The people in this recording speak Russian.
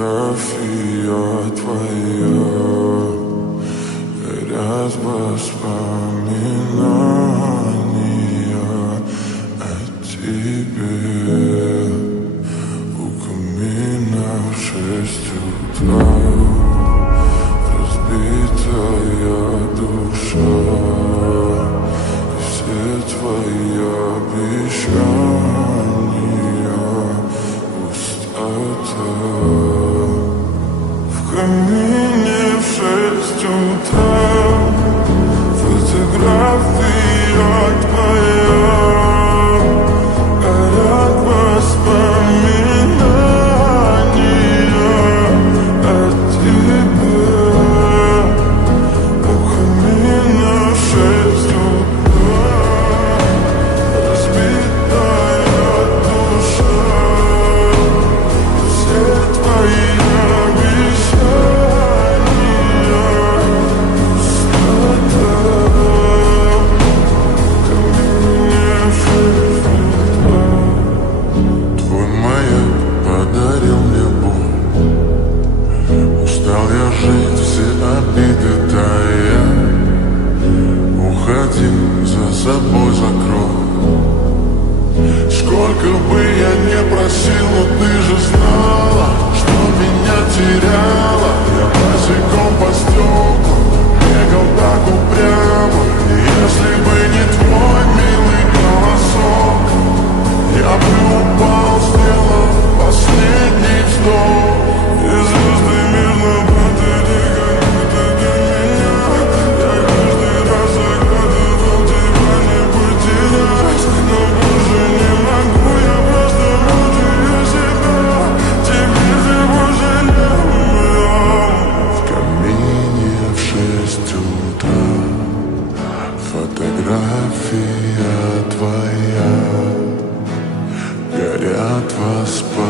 Фотография твоя, горят воспоминания о тебе. У камина в 6 утра, разбитая душа, и все твои обещания пустота. В камине в 6 утра, фотография твоя, горят воспоминания о тебе. У камина в 6 утра, разбитая душа, все твои за собой закрой. Сколько бы я не просил, но ты же знала, что меня теряла. Я босиком по стеклу бегал так упрямо. И если бы не твой милый голосок, я бы упал, сделав последний вздох. И звезды мирно падали, как будто для меня. Я каждый раз загадывал тебя не потерять, но больше не могу, я просто мучаю себя. Теперь всего жалею. В камине в 6 утра, фотография твоя, горят воспоминания